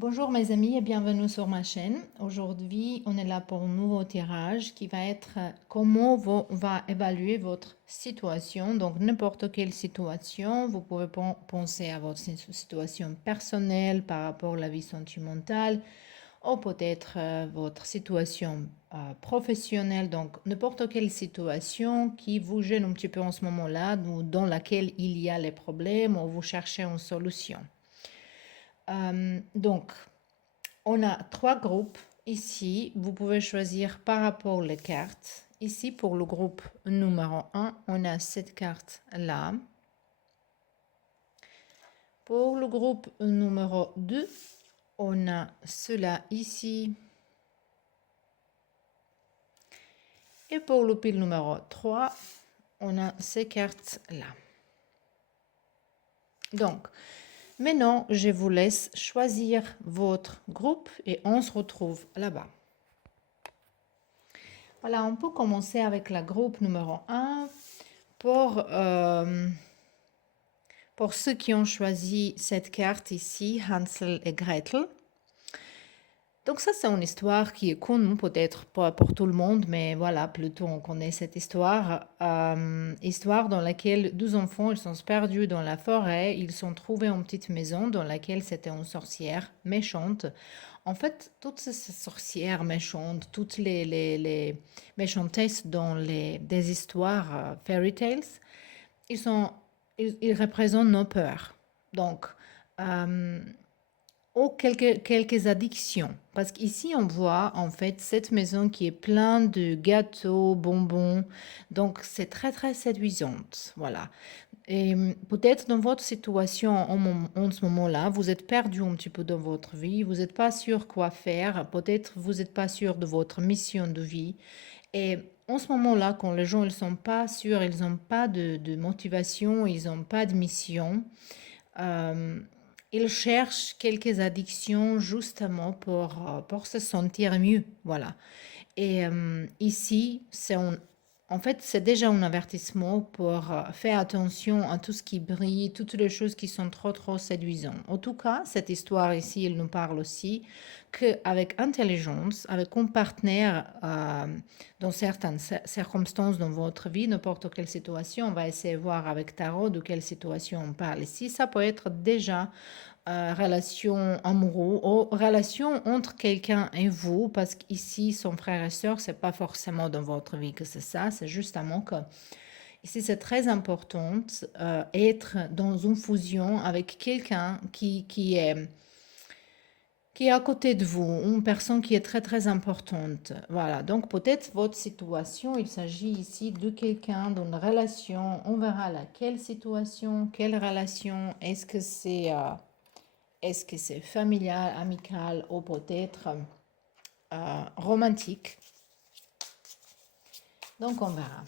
Bonjour mes amis et bienvenue sur ma chaîne. Aujourd'hui, on est là pour un nouveau tirage qui va être comment on va évaluer votre situation. Donc, n'importe quelle situation, vous pouvez penser à votre situation personnelle par rapport à la vie sentimentale ou peut-être votre situation professionnelle. Donc, n'importe quelle situation qui vous gêne un petit peu en ce moment-là, ou dans laquelle il y a les problèmes ou vous cherchez une solution. Donc, on a trois groupes ici. Vous pouvez choisir par rapport aux cartes. Ici, pour le groupe numéro un, on a cette carte-là. Pour le groupe numéro 2, on a cela ici. Et pour le pile numéro 3, on a ces cartes-là. Donc, maintenant, je vous laisse choisir votre groupe et on se retrouve là-bas. Voilà, on peut commencer avec la groupe numéro 1 pour ceux qui ont choisi cette carte ici, Hansel et Gretel. Donc ça, c'est une histoire qui est connue, peut-être pas pour tout le monde, mais voilà, plutôt on connaît cette histoire. Histoire dans laquelle deux enfants, ils sont perdus dans la forêt, ils sont trouvés une petite maison dans laquelle c'était une sorcière méchante. En fait, toutes ces sorcières méchantes, toutes les méchantesses dans des histoires fairy tales, ils représentent nos peurs. Donc, ou quelques addictions. Parce qu'ici, on voit en fait cette maison qui est pleine de gâteaux, bonbons. Donc, c'est très, très séduisante. Voilà. Et peut-être dans votre situation en ce moment-là, vous êtes perdu un petit peu dans votre vie, vous n'êtes pas sûr quoi faire, peut-être vous n'êtes pas sûr de votre mission de vie. Et en ce moment-là, quand les gens ne sont pas sûrs, ils n'ont pas de motivation, ils n'ont pas de mission, euh, ils cherchent quelques addictions justement pour se sentir mieux. Voilà. Et ici, en fait, c'est déjà un avertissement pour faire attention à tout ce qui brille, toutes les choses qui sont trop, trop séduisantes. En tout cas, cette histoire ici, elle nous parle aussi qu'avec intelligence, avec un partenaire dans certaines circonstances dans votre vie, n'importe quelle situation, on va essayer de voir avec Tarot de quelle situation on parle ici. Ça peut être déjà relation amoureuse ou relation entre quelqu'un et vous, parce qu'ici, son frère et soeur, c'est pas forcément dans votre vie que c'est ça, c'est justement que ici, c'est très important être dans une fusion avec quelqu'un qui est à côté de vous, une personne qui est très très importante. Voilà, donc peut-être votre situation, il s'agit ici de quelqu'un, d'une relation, on verra laquelle situation, quelle relation, est-ce que c'est familial, amical ou peut-être romantique. Donc on verra.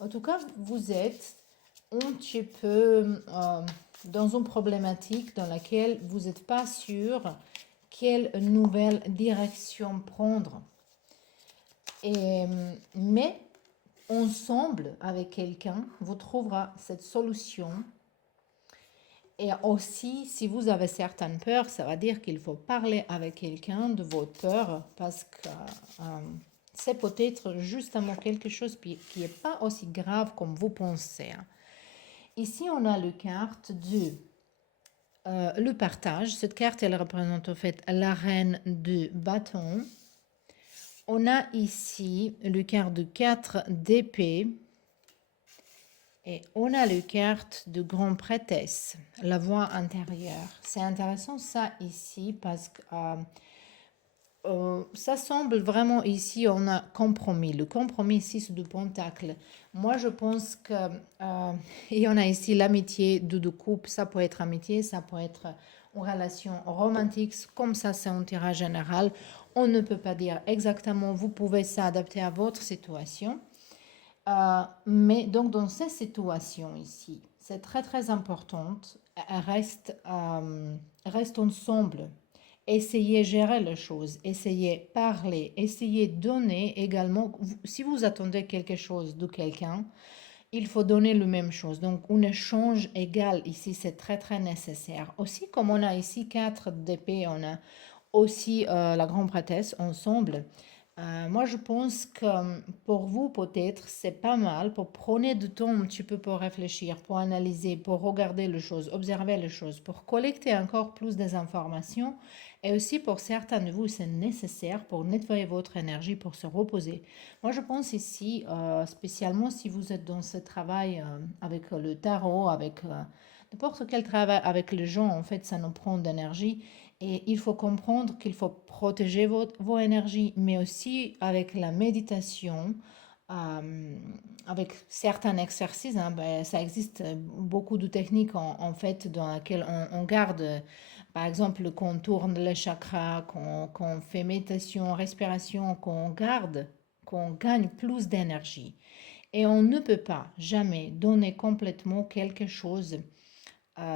En tout cas, vous êtes un petit peu dans une problématique dans laquelle vous n'êtes pas sûr quelle nouvelle direction prendre. Mais ensemble, avec quelqu'un, vous trouverez cette solution. Et aussi, si vous avez certaines peurs, ça veut dire qu'il faut parler avec quelqu'un de vos peurs parce que c'est peut-être justement quelque chose qui n'est pas aussi grave comme vous pensez. Ici, on a la carte de le partage. Cette carte, elle représente en fait la reine de bâton. On a ici le carte de 4 d'épée. Et on a le carte de grande prêtresse, la voix intérieure. C'est intéressant ça ici parce que ça semble vraiment ici, on a compromis. Le compromis ici, c'est du pentacle. Moi, je pense que et on a ici l'amitié de deux couples. Ça peut être amitié, ça peut être une relation romantique. Comme ça, c'est un tirage général. On ne peut pas dire exactement. Vous pouvez s'adapter à votre situation. Mais donc dans ces situations ici, c'est très très important, reste ensemble, essayez gérer les choses, essayez parler, essayez donner également. Si vous attendez quelque chose de quelqu'un, il faut donner la même chose. Donc, un échange égal ici, c'est très, très nécessaire. Aussi, comme on a ici 4 d'épée, on a aussi la grande prêtresse ensemble. Moi, je pense que pour vous, peut-être, c'est pas mal pour prendre du temps un petit peu pour réfléchir, pour analyser, pour regarder les choses, observer les choses, pour collecter encore plus des informations. Et aussi, pour certains de vous, c'est nécessaire pour nettoyer votre énergie, pour se reposer. Moi, je pense ici, spécialement si vous êtes dans ce travail avec le tarot, avec n'importe quel travail avec les gens, en fait, ça nous prend d'énergie. Et il faut comprendre qu'il faut protéger vos énergies, mais aussi avec la méditation, euh, avec certains exercices. Hein, ben, ça existe beaucoup de techniques en fait dans lesquelles on garde, par exemple, qu'on tourne les chakras, qu'on fait méditation, respiration, qu'on garde, qu'on gagne plus d'énergie. Et on ne peut pas jamais donner complètement quelque chose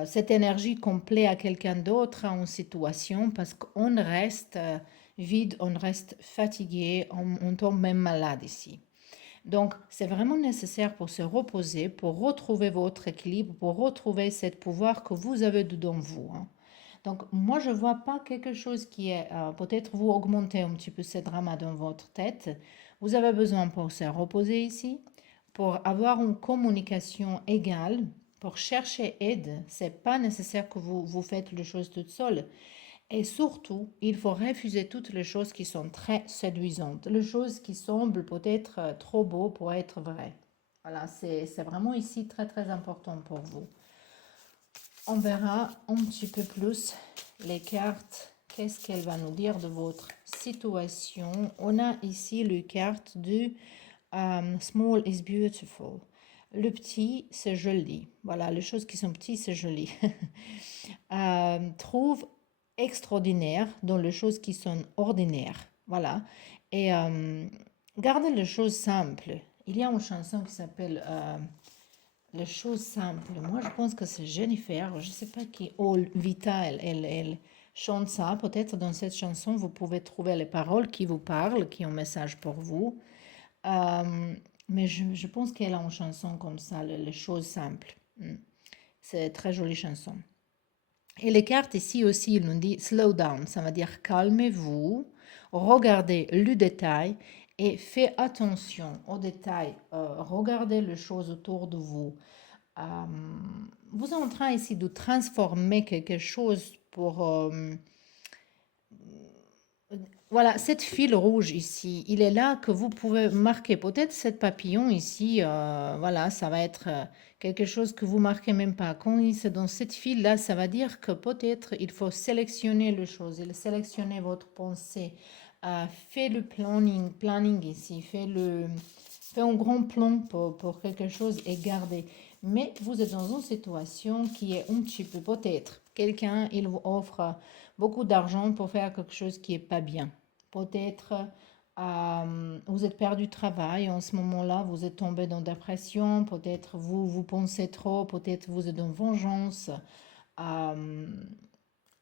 cette énergie qu'on plaît à quelqu'un d'autre en situation parce qu'on reste vide, on reste fatigué, on tombe même malade ici. Donc, c'est vraiment nécessaire pour se reposer, pour retrouver votre équilibre, pour retrouver ce pouvoir que vous avez dedans vous. Hein. Donc, moi, je ne vois pas quelque chose qui est, peut-être vous augmenter un petit peu ce drama dans votre tête. Vous avez besoin pour se reposer ici, pour avoir une communication égale, pour chercher aide. C'est pas nécessaire que vous faites les choses toute seule. Et surtout, il faut refuser toutes les choses qui sont très séduisantes, les choses qui semblent peut-être trop beaux pour être vraies. Voilà, c'est vraiment ici très très important pour vous. On verra un petit peu plus les cartes. Qu'est-ce qu'elle va nous dire de votre situation? On a ici les cartes du Small is beautiful. Le petit, c'est joli. Voilà, les choses qui sont petites, c'est joli. Trouve extraordinaire dans les choses qui sont ordinaires. Voilà. Et gardez les choses simples. Il y a une chanson qui s'appelle les choses simples. Moi, je pense que c'est Jennifer. Je ne sais pas qui. Oh, Vita, elle chante ça. Peut-être dans cette chanson, vous pouvez trouver les paroles qui vous parlent, qui ont un message pour vous. Euh, mais je pense qu'elle a une chanson comme ça, les choses simples. C'est une très jolie chanson. Et les cartes ici aussi, il nous dit slow down, ça veut dire calmez-vous, regardez le détail et faites attention aux détails. Regardez les choses autour de vous. Euh, vous êtes en train ici de transformer quelque chose pour voilà, cette fil rouge ici, il est là que vous pouvez marquer. Peut-être cette papillon ici, voilà, ça va être quelque chose que vous marquez même pas. Quand il c'est dans cette file-là, ça va dire que peut-être il faut sélectionner les choses, il sélectionner votre pensée. Fais le planning ici, fais un grand plan pour quelque chose et gardez. Mais vous êtes dans une situation qui est un petit peu peut-être. Quelqu'un, il vous offre beaucoup d'argent pour faire quelque chose qui est pas bien. Peut-être vous êtes perdu de travail en ce moment-là, vous êtes tombé dans la dépression, peut-être vous pensez trop, peut-être vous êtes en vengeance. Euh,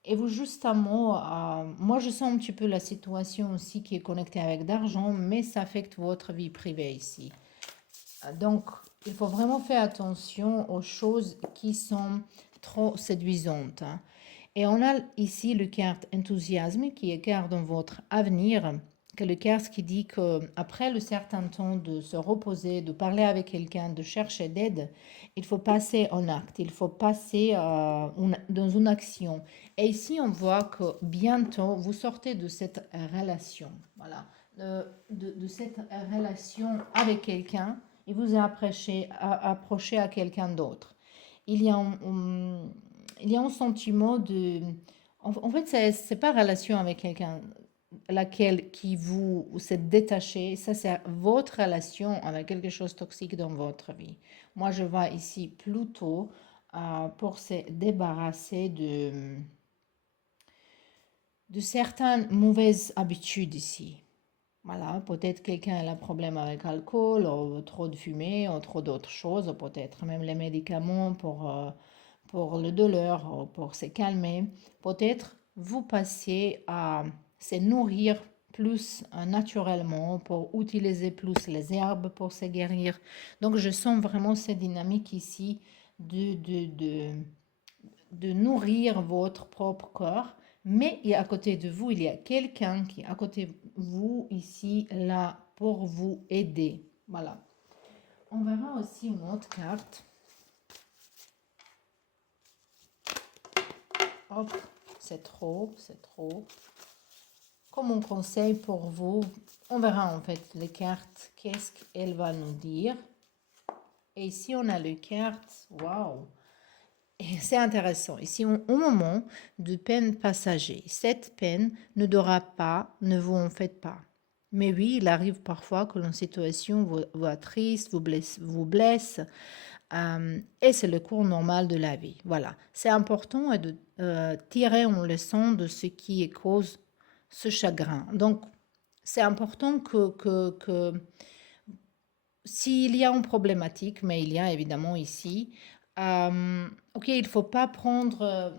et vous justement, moi je sens un petit peu la situation aussi qui est connectée avec d'argent, mais ça affecte votre vie privée ici. Donc, il faut vraiment faire attention aux choses qui sont trop séduisantes. Hein. Et on a ici le carte enthousiasme qui est carte dans votre avenir, que le carte qui dit qu'après le certain temps de se reposer, de parler avec quelqu'un, de chercher d'aide, il faut passer en acte, il faut passer dans une action. Et ici, on voit que bientôt, vous sortez de cette relation, voilà, de cette relation avec quelqu'un et vous approchez à quelqu'un d'autre. Il y a il y a un sentiment de... En fait, c'est pas relation avec quelqu'un laquelle qui vous s'est détaché, ça c'est votre relation avec quelque chose de toxique dans votre vie. Moi, je vois ici plutôt pour se débarrasser de certaines mauvaises habitudes ici. Voilà, peut-être quelqu'un a un problème avec l'alcool, ou trop de fumée, ou trop d'autres choses, ou peut-être même les médicaments pour le douleur, ou pour se calmer. Peut-être vous passez à se nourrir plus naturellement, pour utiliser plus les herbes pour se guérir. Donc, je sens vraiment cette dynamique ici de, de, de, de nourrir votre propre corps. Mais à côté de vous, il y a quelqu'un qui est à côté de vous ici, là, pour vous aider. Voilà. On verra aussi une autre carte. Hop, c'est trop, c'est trop. Comme un conseil pour vous, on verra en fait les cartes, qu'est-ce qu'elle va nous dire. Et ici, on a les cartes, waouh! Et c'est intéressant. Ici, au moment de peine passager, cette peine ne durera pas, ne vous en faites pas. Mais oui, il arrive parfois que la situation vous attriste, vous blesse, et c'est le cours normal de la vie. Voilà. C'est important de tirer une leçon de ce qui cause ce chagrin. Donc, c'est important que s'il y a une problématique, mais il y a évidemment ici, ok, il faut pas prendre,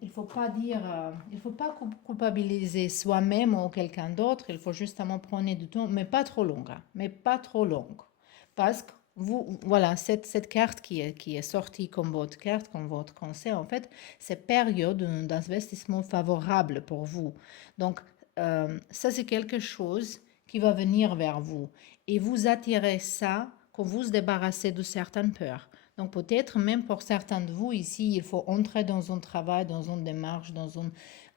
il faut pas dire, il faut pas culpabiliser soi-même ou quelqu'un d'autre, il faut justement prendre du temps, mais pas trop long, hein, mais pas trop long. Parce que vous, voilà, cette carte qui est sortie comme votre carte, comme votre conseil, en fait, c'est période d'investissement favorable pour vous. Donc, ça, c'est quelque chose qui va venir vers vous et vous attirez ça quand vous vous débarrassez de certaines peurs. Donc peut-être même pour certains de vous ici, il faut entrer dans un travail, dans une démarche,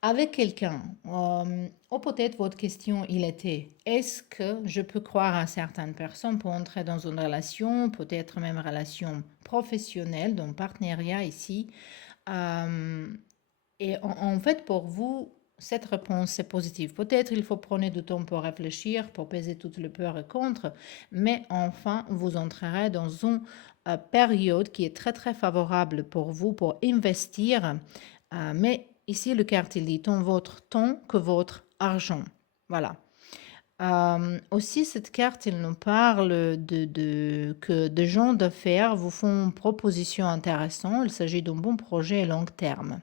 avec quelqu'un. Ou peut-être votre question, il était, est-ce que je peux croire à certaines personnes pour entrer dans une relation, peut-être même relation professionnelle, dans partenariat ici. Euh, et en fait, pour vous, cette réponse est positive. Peut-être il faut prendre du temps pour réfléchir, pour peser toutes les peurs et contre, mais enfin, vous entrerez dans une période qui est très très favorable pour vous pour investir. Mais ici, le carte, il dit tant votre temps que votre argent. Voilà. Aussi, cette carte, il nous parle que des gens d'affaires vous font une proposition intéressante. Il s'agit d'un bon projet à long terme.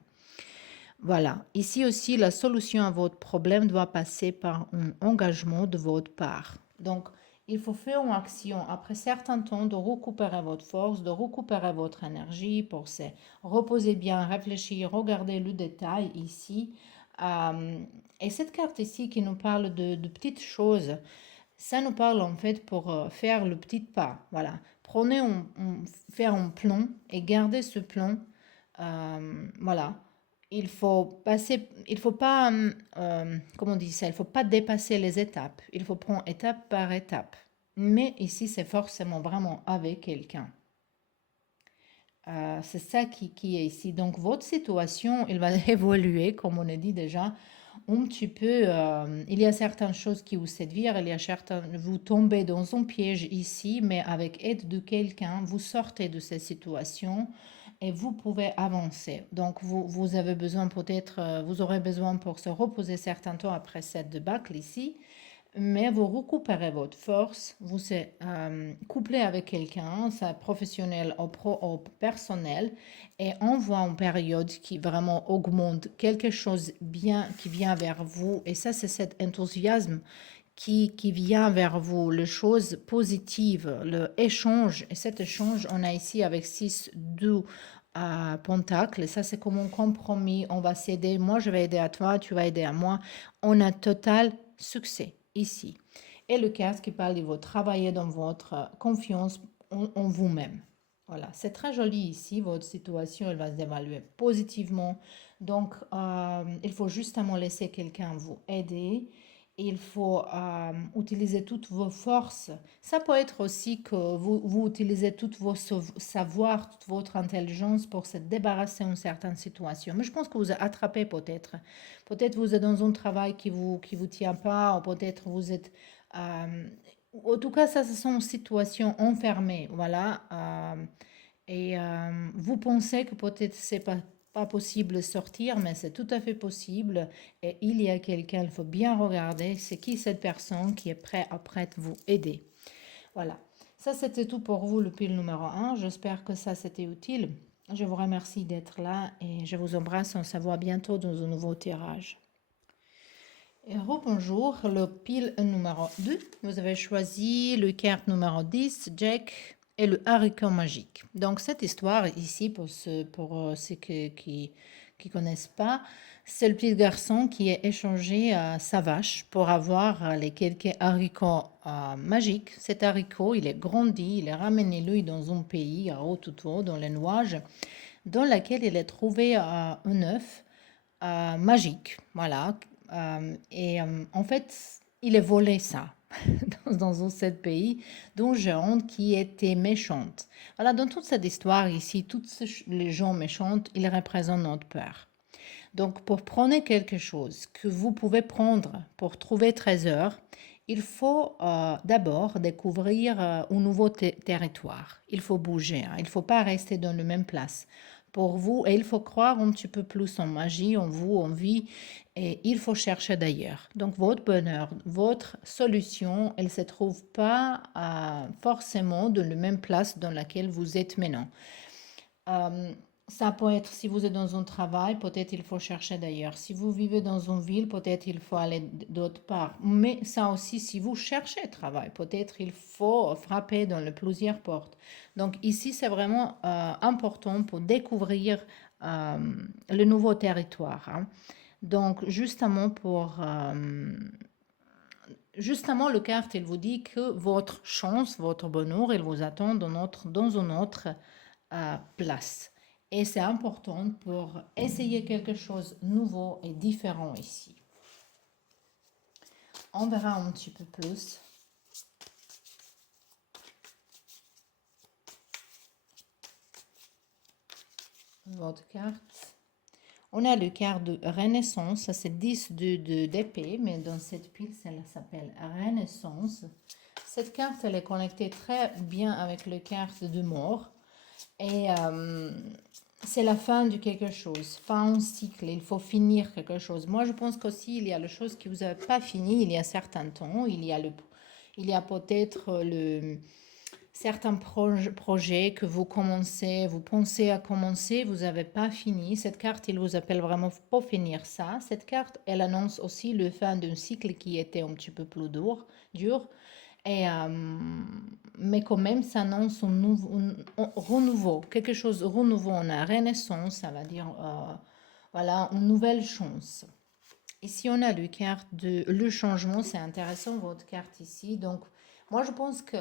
Voilà. Ici aussi, la solution à votre problème doit passer par un engagement de votre part. Donc, il faut faire une action après certain temps de récupérer votre force, de récupérer votre énergie pour se reposer bien, réfléchir, regarder le détail ici. Euh, et cette carte ici qui nous parle de petites choses, ça nous parle en fait pour faire le petit pas. Voilà. Faire un plan et garder ce plan. Voilà. Il faut pas, comment on dit ça, il faut pas dépasser les étapes. Il faut prendre étape par étape. Mais ici, c'est forcément vraiment avec quelqu'un. C'est ça qui est ici. Donc, votre situation, elle va évoluer, comme on a dit déjà, un petit peu. Il y a certaines choses qui vous séduisent, il y a certains, vous tombez dans un piège ici, mais avec aide de quelqu'un, vous sortez de cette situation et vous pouvez avancer. Donc, vous avez besoin peut-être, vous aurez besoin pour se reposer certains temps après cette débâcle ici, mais vous récupérez votre force, vous êtes couplé avec quelqu'un, ça professionnel ou personnel, et on voit une période qui vraiment augmente quelque chose bien qui vient vers vous, et ça c'est cet enthousiasme qui vient vers vous, les choses positives, le échange, et cet échange on a ici avec 6 2 Pentacle, et ça c'est comme un compromis, on va s'aider, moi je vais aider à toi, tu vas aider à moi, on a total succès ici. Et le casque qui parle, il faut travailler dans votre confiance en vous-même. Voilà, c'est très joli ici, votre situation, elle va s'évaluer positivement. Donc, il faut justement laisser quelqu'un vous aider. Il faut utiliser toutes vos forces. Ça peut être aussi que vous utilisez tous vos savoirs, toute votre intelligence pour se débarrasser d'une certaine situation. Mais je pense que vous attrapez peut-être. Peut-être vous êtes dans un travail qui vous tient pas, ou peut-être vous êtes... euh, en tout cas, ça, ce sont des situations enfermées, voilà. Et vous pensez que peut-être c'est pas possible de sortir, mais c'est tout à fait possible. Et il y a quelqu'un, il faut bien regarder, c'est qui cette personne qui est prête à vous aider. Voilà. Ça, c'était tout pour vous, le pile numéro un. J'espère que ça, c'était utile. Je vous remercie d'être là et je vous embrasse. On se voit bientôt dans un nouveau tirage. Et rebonjour, le pile numéro 2. Vous avez choisi le carte numéro 10, Jack, et le haricot magique. Donc, cette histoire ici, ceux qui connaissent pas, c'est le petit garçon qui a échangé sa vache pour avoir les quelques haricots magiques. Cet haricot, il est grandi, il est ramené lui dans un pays à Haut-Toutou, dans les nuages, dans lequel il a trouvé un œuf magique, voilà. En fait, il est volé ça dans un seul pays dont j'ai honte qui était méchante. Voilà, dans toute cette histoire ici, les gens méchantes, ils représentent notre peur. Donc, pour prendre quelque chose que vous pouvez prendre pour trouver trésor, il faut d'abord découvrir un nouveau territoire. Il faut bouger, hein. Il ne faut pas rester dans la même place. Pour vous, et il faut croire un petit peu plus en magie, en vous, en vie, et il faut chercher d'ailleurs. Donc, votre bonheur, votre solution, elle ne se trouve pas forcément dans la même place dans laquelle vous êtes maintenant. Euh, Ça peut être si vous êtes dans un travail, peut-être il faut chercher d'ailleurs. Si vous vivez dans une ville, peut-être il faut aller d'autre part. Mais ça aussi, si vous cherchez travail, peut-être il faut frapper dans plusieurs portes. Donc ici, c'est vraiment important pour découvrir euh, le nouveau territoire, hein. Donc justement, le carte, il vous dit que votre chance, votre bonheur, il vous attend dans une autre place. Et c'est important pour essayer quelque chose de nouveau et différent ici. On verra un petit peu plus. Votre carte. On a le carte de Renaissance, ça c'est 10 d'épée, mais dans cette pile, ça s'appelle Renaissance. Cette carte, elle est connectée très bien avec le carte de mort. Et c'est la fin de quelque chose, fin un cycle, il faut finir quelque chose. Moi, je pense qu'aussi, il y a les choses que vous n'avez pas finies il y a certains temps. Il y a peut-être certains projets que vous commencez, vous pensez à commencer, vous n'avez pas fini. Cette carte, il vous appelle vraiment pour finir ça. Cette carte, elle annonce aussi le fin d'un cycle qui était un petit peu plus dur. Et, mais quand même, ça annonce un renouveau, quelque chose de renouveau, une renaissance, ça va dire, voilà, une nouvelle chance. Ici, on a le carte de le changement, c'est intéressant, votre carte ici. Donc, moi, je pense que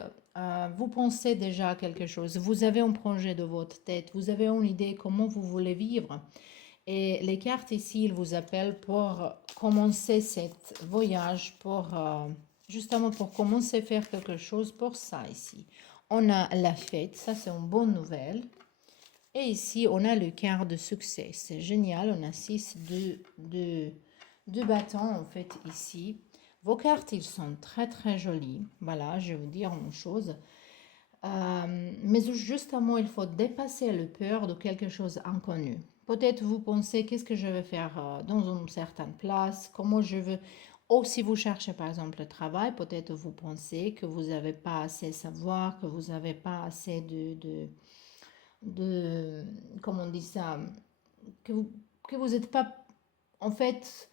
vous pensez déjà à quelque chose, vous avez un projet de votre tête, vous avez une idée comment vous voulez vivre. Et les cartes ici, ils vous appellent pour commencer cet voyage, justement pour commencer à faire quelque chose pour ça ici. On a la fête, ça c'est une bonne nouvelle. Et ici, on a le quart de succès. C'est génial, on a 6 de bâtons en fait ici. Vos cartes, ils sont très très jolis. Voilà, je vais vous dire une chose. Mais justement, il faut dépasser le peur de quelque chose inconnu. Peut-être vous pensez, qu'est-ce que je vais faire dans une certaine place, comment je veux. Ou si vous cherchez par exemple le travail, peut-être vous pensez que vous n'avez pas assez de savoir, que vous n'avez pas assez comment on dit ça, que vous n'êtes pas en fait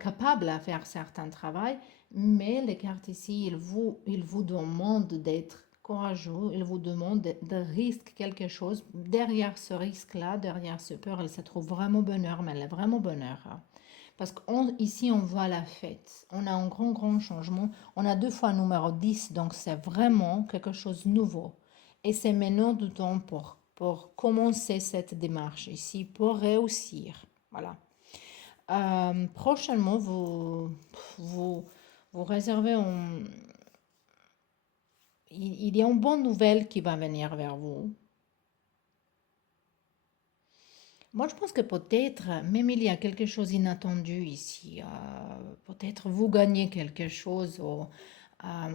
capable à faire certains travail, mais les cartes ici, ils vous demandent d'être courageux, ils vous demandent de risquer quelque chose. Derrière ce risque-là, derrière ce peur, elle se trouve vraiment bonheur, mais elle est vraiment bonheur, hein. Parce qu'ici, on voit la fête. On a un grand, grand changement. On a deux fois numéro 10, donc c'est vraiment quelque chose de nouveau. Et c'est maintenant du temps pour commencer cette démarche ici, pour réussir. Voilà. Prochainement, vous, vous réservez il y a une bonne nouvelle qui va venir vers vous. Moi, je pense que peut-être, même il y a quelque chose d'inattendu ici. Peut-être vous gagnez quelque chose ou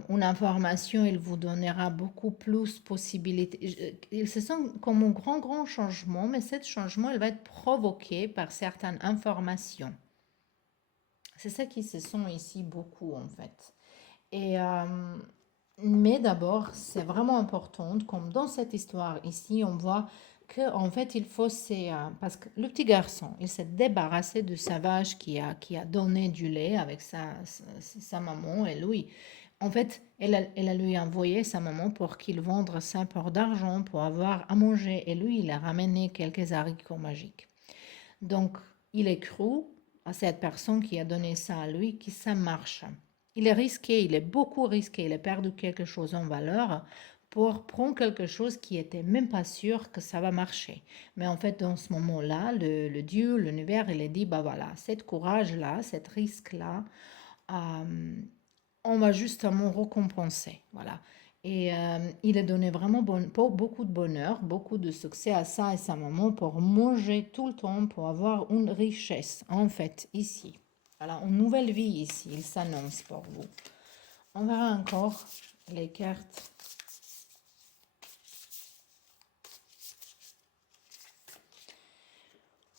une information, il vous donnera beaucoup plus de possibilités. Il se sent comme un grand, grand changement, mais ce changement, il va être provoqué par certaines informations. C'est ça qui se sent ici beaucoup, en fait. Et, mais d'abord, c'est vraiment important, comme dans cette histoire ici, on voit que en fait il faut parce que le petit garçon il s'est débarrassé de sa vache qui a donné du lait avec sa maman et lui en fait elle a lui envoyé sa maman pour qu'il vende ça pour d'argent pour avoir à manger et lui il a ramené quelques haricots magiques donc il est cru à cette personne qui a donné ça à lui que ça marche. Il est risqué, il est beaucoup risqué, il a perdu quelque chose en valeur pour prendre quelque chose qui était même pas sûr que ça va marcher. Mais en fait, dans ce moment-là, le Dieu, l'univers, il a dit, bah voilà, cette courage-là, cet risque-là, euh, on va justement récompenser. Voilà. Et il a donné vraiment beaucoup de bonheur, beaucoup de succès à ça et sa maman pour manger tout le temps, pour avoir une richesse, en fait, ici. Voilà, une nouvelle vie ici, il s'annonce pour vous. On verra encore les cartes.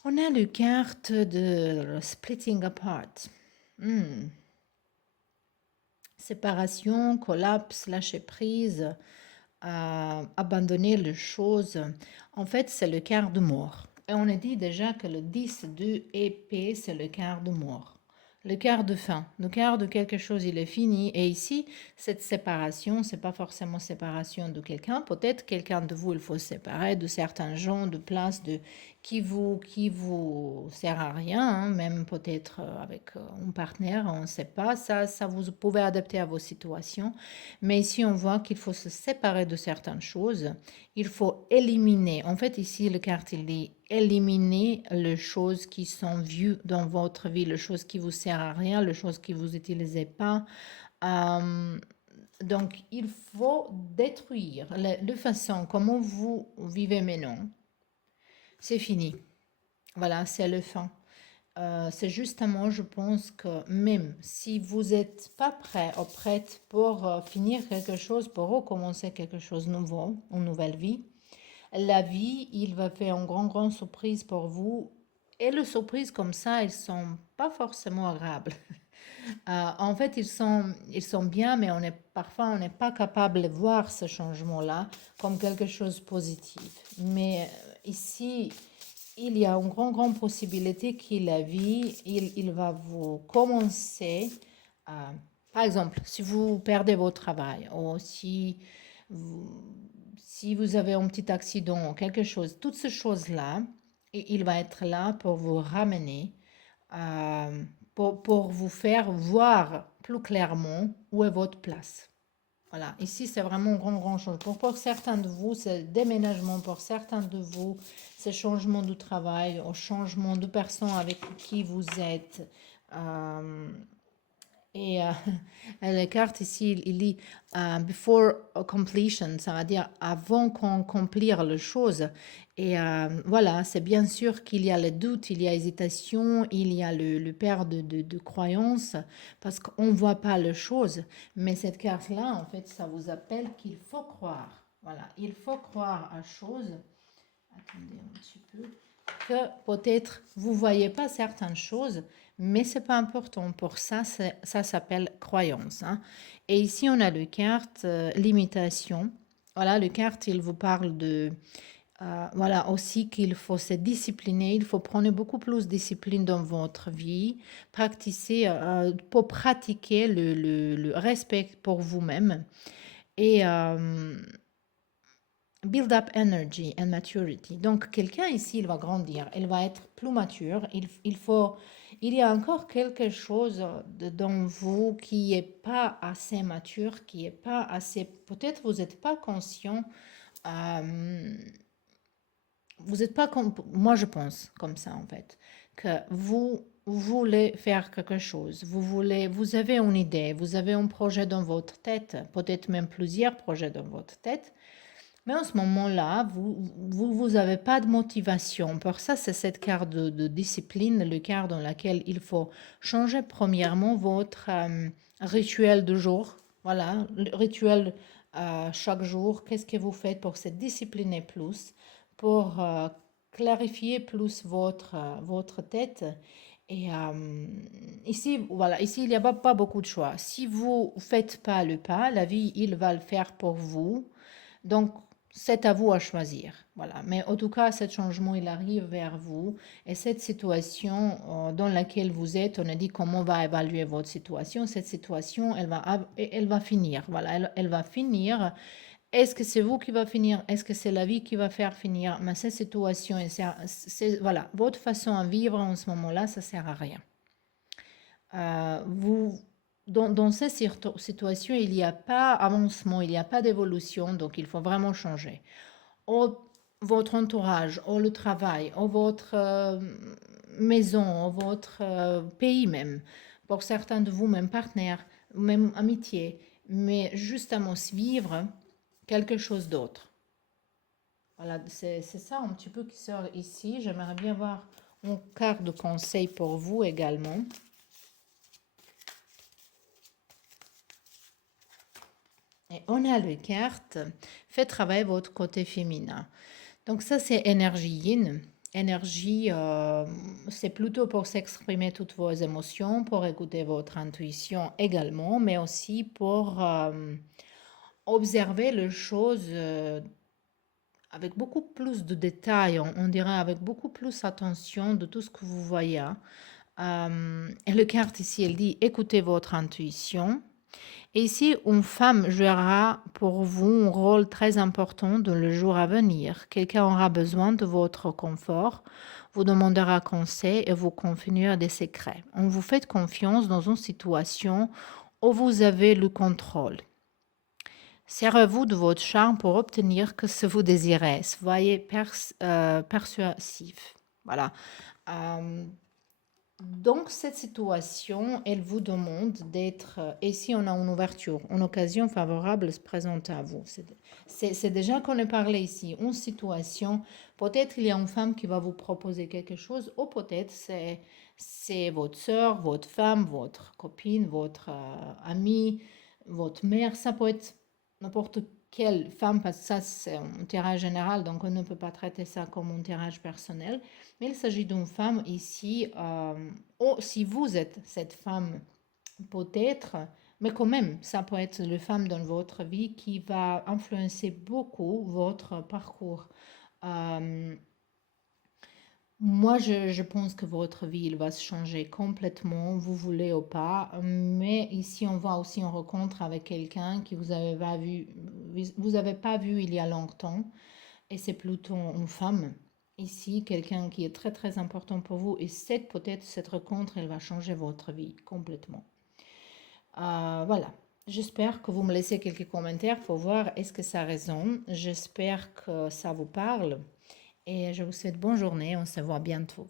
On a le carte de splitting apart. Séparation, collapse, lâcher prise, abandonner les choses. En fait, c'est le quart de mort. Et on a dit déjà que le 10 de épée, c'est le quart de mort. Le quart de fin, le quart de quelque chose, il est fini. Et ici, cette séparation, c'est pas forcément séparation de quelqu'un. Peut-être quelqu'un de vous, il faut se séparer de certains gens, de places, de qui vous sert à rien, hein, même peut-être avec un partenaire, on ne sait pas. Ça, vous pouvez adapter à vos situations. Mais ici, on voit qu'il faut se séparer de certaines choses. Il faut éliminer. En fait, ici, le carte, il dit éliminer les choses qui sont vues dans votre vie, les choses qui vous servent à rien, les choses que vous n'utilisez pas. Euh, donc, il faut détruire la façon comment vous vivez maintenant. C'est fini. Voilà, c'est le fin. C'est justement, je pense que même si vous n'êtes pas prêt ou prête pour finir quelque chose, pour recommencer quelque chose de nouveau, une nouvelle vie, la vie, il va faire une grande surprise pour vous. Et les surprises comme ça, elles sont pas forcément agréables. En fait, ils sont bien, mais parfois, on n'est pas capable de voir ce changement-là comme quelque chose de positif. Mais ici, il y a une grande possibilité que la vie, il va vous commencer à... Par exemple, si vous perdez votre travail ou vous, si vous avez un petit accident ou quelque chose, toutes ces choses-là, il va être là pour vous ramener, euh, pour vous faire voir plus clairement où est votre place. Voilà, ici c'est vraiment grand chose. Pour certains de vous, c'est déménagement, pour certains de vous, c'est changement de travail, ou changement de personne avec qui vous êtes. Euh, et la carte ici, il dit before completion, ça veut dire avant qu'on accomplir les choses. Et voilà, c'est bien sûr qu'il y a le doute, il y a hésitation, il y a le perte de croyance, parce qu'on ne voit pas les choses. Mais cette carte-là, en fait, ça vous appelle qu'il faut croire. Voilà, il faut croire à choses. Attendez un petit peu. Que peut-être vous ne voyez pas certaines choses, mais c'est pas important. Pour ça, ça s'appelle croyance, hein. Et ici, on a le carte limitation. Voilà, le carte, il vous parle de... voilà aussi qu'il faut se discipliner, il faut prendre beaucoup plus de discipline dans votre vie, pour pratiquer le respect pour vous-même. Et build up energy and maturity. Donc, quelqu'un ici, il va grandir, il va être plus mature. Il y a encore quelque chose dans vous qui n'est pas assez mature, qui n'est pas assez, peut-être vous n'êtes pas conscient. euh, vous n'êtes pas comme, moi je pense comme ça en fait, que vous voulez faire quelque chose, vous avez une idée, vous avez un projet dans votre tête, peut-être même plusieurs projets dans votre tête, mais en ce moment-là, vous avez pas de motivation. Pour ça, c'est cette carte de discipline, le quart dans lequel il faut changer premièrement votre rituel de jour. Voilà, le rituel chaque jour. Qu'est-ce que vous faites pour se discipliner plus, pour clarifier plus votre tête. Et ici, voilà, ici, il n'y a pas beaucoup de choix. Si vous ne faites pas le pas, la vie, il va le faire pour vous. Donc, c'est à vous à choisir. Voilà. Mais en tout cas, ce changement, il arrive vers vous. Et cette situation dans laquelle vous êtes, on a dit comment on va évaluer votre situation. Cette situation, elle va finir. Voilà, elle va finir. Est-ce que c'est vous qui va finir? Est-ce que c'est la vie qui va faire finir? Mais cette situation, voilà, votre façon à vivre en ce moment-là, ça sert à rien. Vous, dans ces situations, il n'y a pas avancement, il n'y a pas d'évolution, donc il faut vraiment changer. Ou votre entourage, ou le travail, ou votre maison, ou votre pays même, pour certains de vous, même partenaires, même amitié, mais justement vivre quelque chose d'autre. Voilà, c'est ça un petit peu qui sort ici. J'aimerais bien voir une carte de conseil pour vous également. Et on a les cartes, fait travailler votre côté féminin. Donc ça, c'est énergie yin. Énergie, c'est plutôt pour s'exprimer toutes vos émotions, pour écouter votre intuition également, mais aussi pour observer les choses avec beaucoup plus de détails, on dirait avec beaucoup plus attention de tout ce que vous voyez. Et la carte ici, elle dit écoutez votre intuition. Et ici, une femme jouera pour vous un rôle très important dans le jour à venir. Quelqu'un aura besoin de votre confort, vous demandera conseil et vous confiera des secrets. On vous fait confiance dans une situation où vous avez le contrôle. Servez-vous de votre charme pour obtenir que ce que vous désirez. Soyez persuasif. Voilà. Euh, donc, cette situation, elle vous demande d'être, ici on a une ouverture, une occasion favorable se présente à vous. C'est déjà qu'on a parlé ici, une situation, peut-être il y a une femme qui va vous proposer quelque chose, ou peut-être c'est votre soeur, votre femme, votre copine, votre amie, votre mère, ça peut être n'importe quelle femme, parce que ça c'est un tirage général, donc on ne peut pas traiter ça comme un tirage personnel. Mais il s'agit d'une femme ici, ou si vous êtes cette femme, peut-être, mais quand même, ça peut être la femme dans votre vie qui va influencer beaucoup votre parcours. Euh, Moi, je pense que votre vie, il va se changer complètement, vous voulez ou pas. Mais ici, on va aussi en rencontre avec quelqu'un qui vous avez pas vu il y a longtemps. Et c'est plutôt une femme. Ici, quelqu'un qui est très très important pour vous. Et peut-être cette rencontre, elle va changer votre vie complètement. Voilà. J'espère que vous me laissez quelques commentaires pour voir est-ce que ça résonne. J'espère que ça vous parle. Et je vous souhaite bonne journée. On se voit bientôt.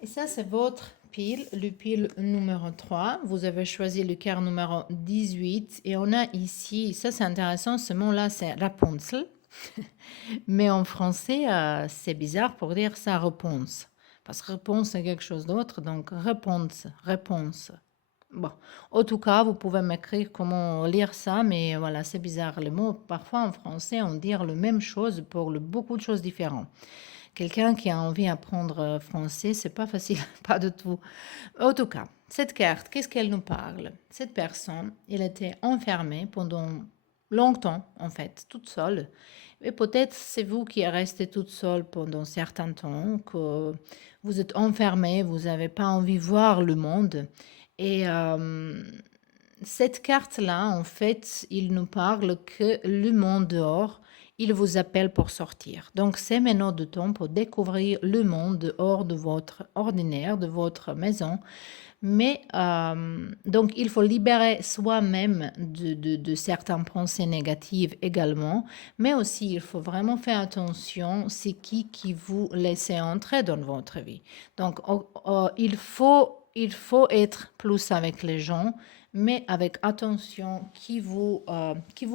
Et ça, c'est votre pile, le pile numéro 3. Vous avez choisi le cœur numéro 18. Et on a ici, ça c'est intéressant, ce mot-là, c'est Rapunzel. Mais en français, c'est bizarre pour dire ça réponse. Parce que réponse, c'est quelque chose d'autre. Donc, réponse, réponse. Bon, en tout cas, vous pouvez m'écrire comment lire ça, mais voilà, c'est bizarre. Les mots, parfois en français, on dit la même chose pour beaucoup de choses différentes. Quelqu'un qui a envie d'apprendre français, c'est pas facile, pas du tout. En tout cas, cette carte, qu'est-ce qu'elle nous parle? Cette personne, elle était enfermée pendant longtemps, en fait, toute seule. Et peut-être c'est vous qui êtes restée toute seule pendant un certain temps, que vous êtes enfermée, vous n'avez pas envie de voir le monde. Et cette carte-là, en fait, il nous parle que le monde dehors, il vous appelle pour sortir. Donc, c'est maintenant le temps pour découvrir le monde hors de votre ordinaire, de votre maison. Mais donc, il faut libérer soi-même de certaines pensées négatives également. Mais aussi, il faut vraiment faire attention, c'est qui vous laisse entrer dans votre vie. Donc, il faut être plus avec les gens, mais avec attention qui vous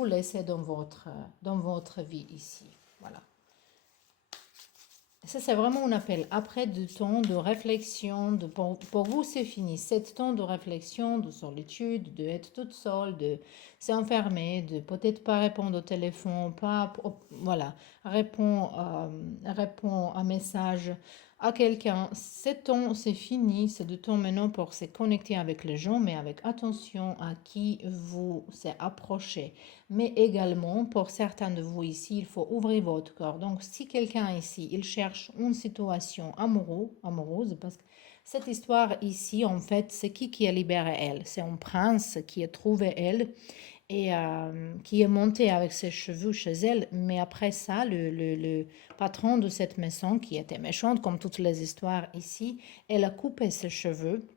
laissez dans votre vie ici. Voilà. Ça, c'est vraiment un appel. Après du temps de réflexion, pour vous, c'est fini. Cet temps de réflexion, de solitude, de être toute seule, de s'enfermer, de peut-être pas répondre au téléphone, pas, voilà, répond à un message à quelqu'un, c'est temps, c'est fini, c'est de temps maintenant pour se connecter avec les gens, mais avec attention à qui vous s'est approché. Mais également, pour certains de vous ici, il faut ouvrir votre cœur. Donc, si quelqu'un ici, il cherche une situation amoureuse, parce que cette histoire ici, en fait, c'est qui a libéré elle? C'est un prince qui a trouvé elle et qui est monté avec ses cheveux chez elle. Mais après ça, le patron de cette maison, qui était méchante comme toutes les histoires ici, elle a coupé ses cheveux,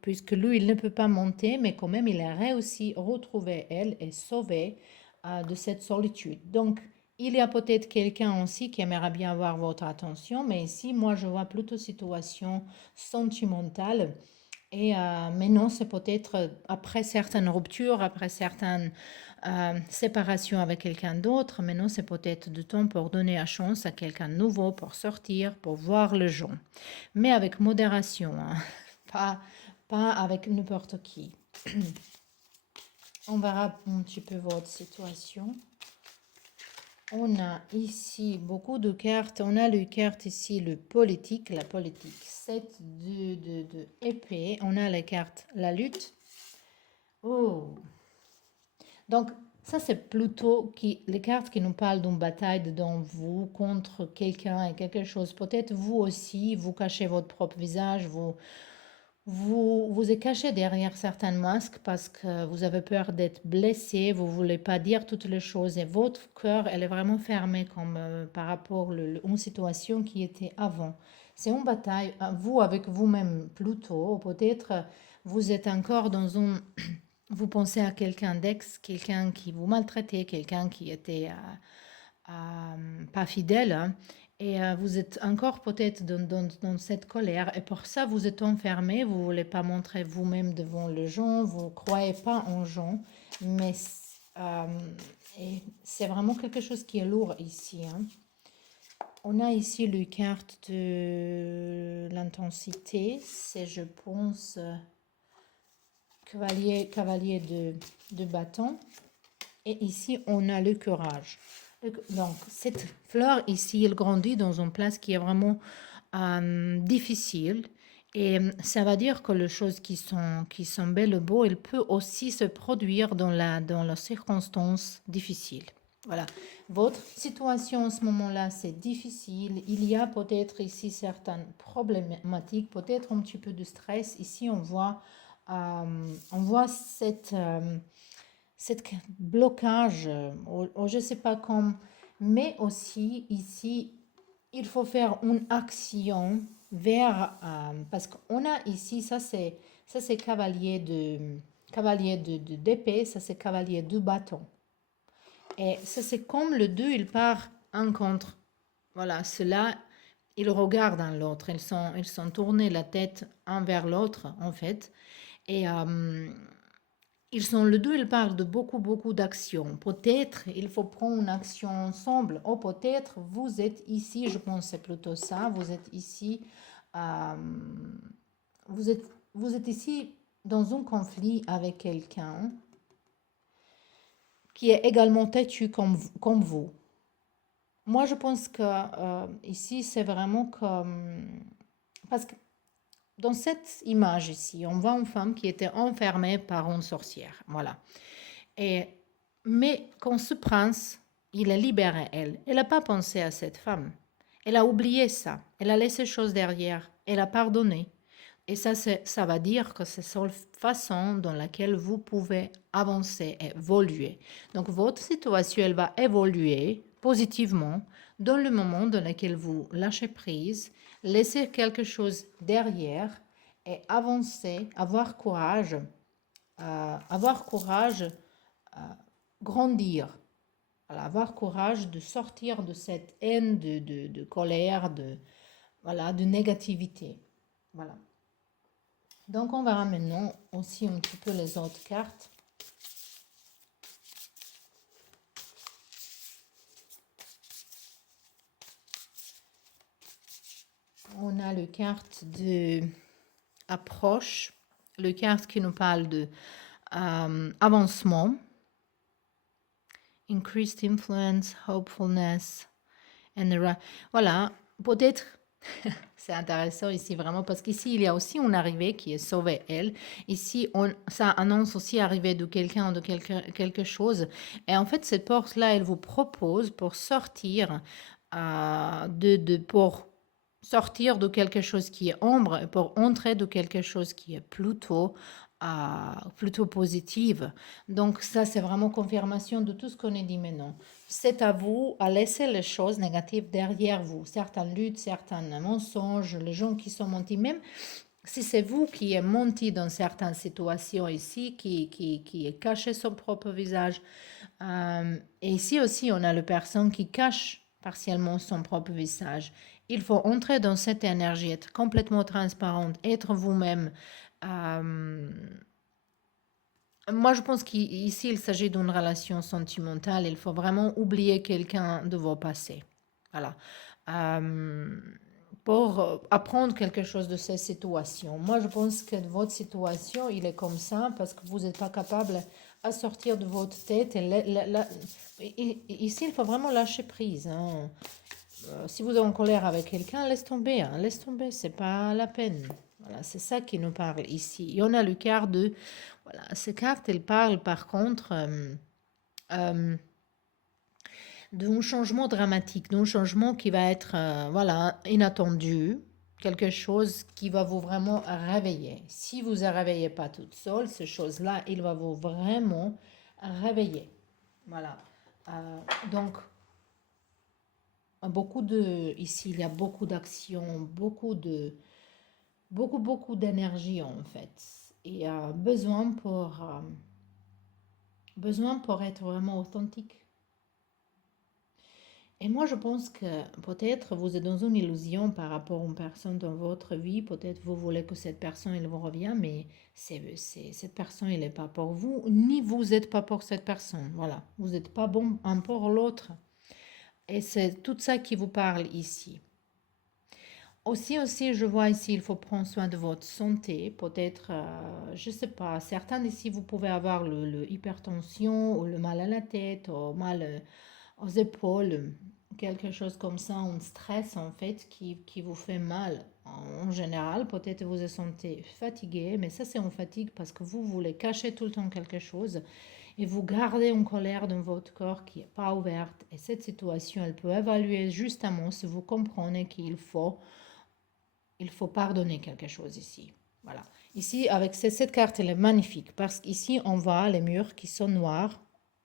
puisque lui, il ne peut pas monter, mais quand même, il a réussi à retrouver elle et sauver de cette solitude. Donc, il y a peut-être quelqu'un aussi qui aimerait bien avoir votre attention, mais ici, moi, je vois plutôt situation sentimentale et maintenant, c'est peut-être après certaines ruptures, après certaines séparations avec quelqu'un d'autre, maintenant, c'est peut-être du temps pour donner la chance à quelqu'un de nouveau, pour sortir, pour voir le jour. Mais avec modération, hein. Pas, pas avec n'importe qui. On verra un petit peu votre situation. On a ici beaucoup de cartes. On a le carte ici, le politique, la politique. 7 de épée. On a les cartes, la lutte. Oh. Donc, ça, c'est plutôt les cartes qui nous parlent d'une bataille dedans vous contre quelqu'un et quelque chose. Peut-être vous aussi, vous cachez votre propre visage, vous êtes caché derrière certains masques parce que vous avez peur d'être blessé, vous voulez pas dire toutes les choses et votre cœur, elle est vraiment fermée comme par rapport à une situation qui était avant. C'est une bataille, vous avec vous-même plutôt, peut-être vous êtes encore dans un, vous pensez à quelqu'un d'ex, quelqu'un qui vous maltraitait, quelqu'un qui était pas fidèle, hein, et vous êtes encore peut-être dans cette colère, et pour ça vous êtes enfermé, vous ne voulez pas montrer vous-même devant les gens, vous ne croyez pas en gens, mais euh, et c'est vraiment quelque chose qui est lourd ici, hein. On a ici le carte de l'intensité, c'est je pense cavalier de bâton. Et ici, on a le courage. Donc, cette fleur ici, elle grandit dans une place qui est vraiment difficile. Et ça va dire que les choses qui sont belles et beaux, elles peuvent aussi se produire dans la circonstance difficile. Voilà. Votre situation en ce moment-là, c'est difficile. Il y a peut-être ici certaines problématiques, peut-être un petit peu de stress. Ici, on voit cette blocage, je ne sais pas comment, mais aussi ici, il faut faire une action vers, parce qu'on a ici, ça c'est cavalier d'épée, ça c'est cavalier de bâton. Et ça c'est comme le deux, il part en contre. Voilà, cela, ils regardent un l'autre, ils sont tournés la tête un vers l'autre, en fait. Et ils sont le deux, ils parlent de beaucoup, beaucoup d'actions. Peut-être il faut prendre une action ensemble, ou peut-être vous êtes ici, je pense que c'est plutôt ça, vous êtes ici, euh, vous êtes ici dans un conflit avec quelqu'un qui est également têtu comme vous. Moi, je pense que ici, c'est vraiment comme... Parce que dans cette image ici, on voit une femme qui était enfermée par une sorcière. Voilà. Et, mais quand ce prince, il a libéré elle, elle n'a pas pensé à cette femme. Elle a oublié ça. Elle a laissé les choses derrière. Elle a pardonné. Et ça va dire que c'est la seule façon dans laquelle vous pouvez avancer et évoluer. Donc, votre situation, elle va évoluer positivement dans le moment dans lequel vous lâchez prise, laissez quelque chose derrière et avancer, avoir courage, grandir. Voilà, avoir courage de sortir de cette haine, de colère, voilà, de négativité. Voilà. Donc, on verra maintenant aussi un petit peu les autres cartes. On a le carte de approche, le carte qui nous parle de avancement, increased influence, hopefulness, and voilà, peut-être C'est intéressant ici vraiment parce qu'ici il y a aussi une arrivée qui est sauvée elle. Ici ça annonce aussi arrivée de quelqu'un ou de quelque chose. Et en fait cette porte là elle vous propose pour sortir pour sortir de quelque chose qui est ombre et pour entrer de quelque chose qui est plutôt positive. Donc ça c'est vraiment confirmation de tout ce qu'on a dit maintenant. C'est à vous à laisser les choses négatives derrière vous, certaines luttes, certains mensonges, les gens qui sont mentis, même si c'est vous qui êtes menti dans certaines situations ici, qui est caché son propre visage. Et ici aussi, on a le personne qui cache partiellement son propre visage. Il faut entrer dans cette énergie, être complètement transparente, être vous-même. Euh, Moi, je pense qu'ici, il s'agit d'une relation sentimentale. Il faut vraiment oublier quelqu'un de vos passés. Voilà. Euh, pour apprendre quelque chose de ces situations. Moi, je pense que votre situation, il est comme ça parce que vous n'êtes pas capable à sortir de votre tête. Ici, il faut vraiment lâcher prise, hein. Si vous êtes en colère avec quelqu'un, laisse tomber, hein, laisse tomber, c'est pas la peine. Voilà, c'est ça qui nous parle ici. Et on a le quart de... Voilà, ces cartes, elles parlent par contre euh, d'un changement dramatique, d'un changement qui va être voilà, inattendu, quelque chose qui va vous vraiment réveiller. Si vous ne réveillez pas toute seule, ces choses-là, il va vous vraiment réveiller. Voilà. Donc, ici, il y a beaucoup d'actions, beaucoup d'énergie en fait. Et besoin pour être vraiment authentique. Et moi, je pense que peut-être vous êtes dans une illusion par rapport à une personne dans votre vie. Peut-être vous voulez que cette personne, elle vous revient, mais cette personne, elle n'est pas pour vous, ni vous n'êtes pas pour cette personne. Voilà, vous n'êtes pas bon un pour l'autre. Et c'est tout ça qui vous parle ici. Aussi, je vois ici, il faut prendre soin de votre santé. Peut-être, je ne sais pas, certains ici, vous pouvez avoir le hypertension ou le mal à la tête ou mal aux épaules, quelque chose comme ça, un stress en fait qui vous fait mal. En général, peut-être vous vous sentez fatigué, mais ça c'est une fatigue parce que vous voulez cacher tout le temps quelque chose et vous gardez une colère dans votre corps qui n'est pas ouverte. Et cette situation, elle peut évaluer justement si vous comprenez il faut pardonner quelque chose ici. Voilà. Ici, avec cette carte, elle est magnifique parce qu'ici, on voit les murs qui sont noirs,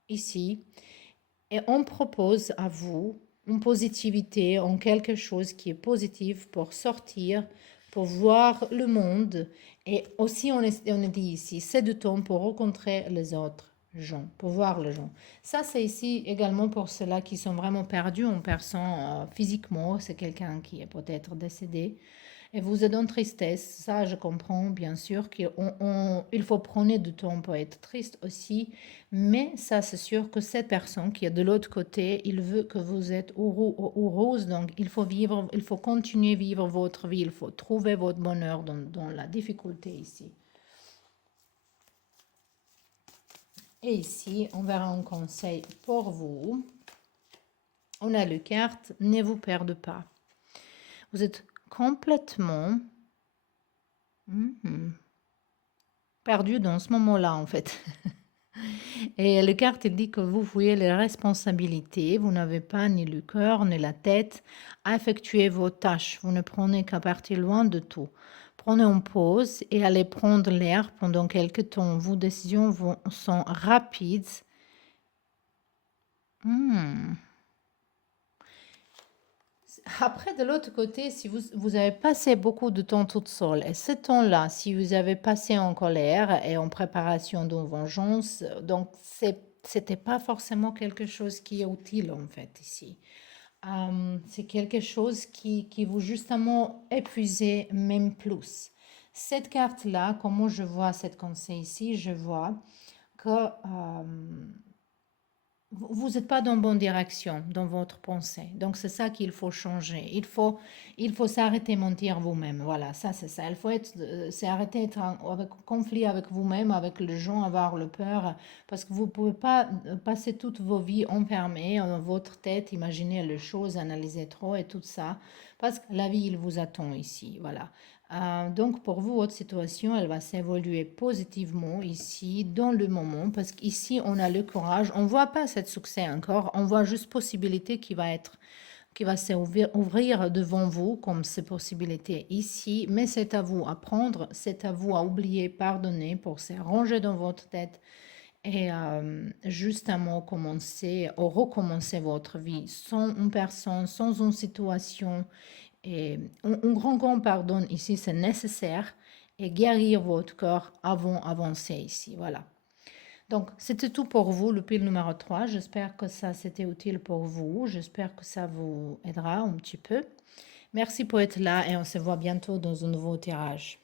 ici, et on propose à vous une positivité, en quelque chose qui est positif pour sortir, pour voir le monde. Et aussi, on est dit ici, c'est du temps pour rencontrer les autres gens, pour voir les gens. Ça, c'est ici également pour ceux-là qui sont vraiment perdus en personne physiquement. C'est quelqu'un qui est peut-être décédé. Et vous êtes en tristesse, ça je comprends bien sûr qu'il faut prendre du temps pour être triste aussi, mais ça c'est sûr que cette personne qui est de l'autre côté, il veut que vous êtes heureuse, donc il faut vivre, il faut continuer à vivre votre vie, il faut trouver votre bonheur dans la difficulté ici. Et ici, on verra un conseil pour vous. On a le carte, ne vous perdez pas. Vous êtes complètement perdu dans ce moment-là, en fait. Et le carte il dit que vous fouillez les responsabilités, vous n'avez pas ni le cœur ni la tête à effectuer vos tâches. Vous ne prenez qu'à partir loin de tout. Prenez une pause et allez prendre l'air pendant quelques temps. Vos décisions sont rapides. Hmm. Après, de l'autre côté, si vous avez passé beaucoup de temps toute seule, et ce temps-là, si vous avez passé en colère et en préparation d'une vengeance, donc c'était pas forcément quelque chose qui est utile en fait ici. C'est quelque chose qui vous justement épuisez même plus. Cette carte-là, comment je vois cette conseil ici, je vois que vous n'êtes pas dans la bonne direction dans votre pensée. Donc, c'est ça qu'il faut changer. Il faut s'arrêter de mentir vous-même. Voilà, ça, c'est ça. Il faut c'est arrêter d'être avec conflit avec vous-même, avec les gens, avoir le peur. Parce que vous ne pouvez pas passer toute vos vies enfermées dans votre tête, imaginer les choses, analyser trop et tout ça. parce que la vie, il vous attend ici, voilà. Donc pour vous, votre situation, elle va s'évoluer positivement ici, dans le moment, parce qu'ici, on a le courage, on ne voit pas cette succès encore, on voit juste possibilité qui va s'ouvrir devant vous comme ces possibilités ici, mais c'est à vous à prendre, c'est à vous à oublier, pardonner pour se ranger dans votre tête et justement commencer ou recommencer votre vie sans une personne, sans une situation. Et un grand pardon ici, c'est nécessaire et guérir votre corps avant d'avancer ici. Voilà. Donc, c'était tout pour vous, le pile numéro 3. J'espère que ça, c'était utile pour vous. J'espère que ça vous aidera un petit peu. Merci pour être là et on se voit bientôt dans un nouveau tirage.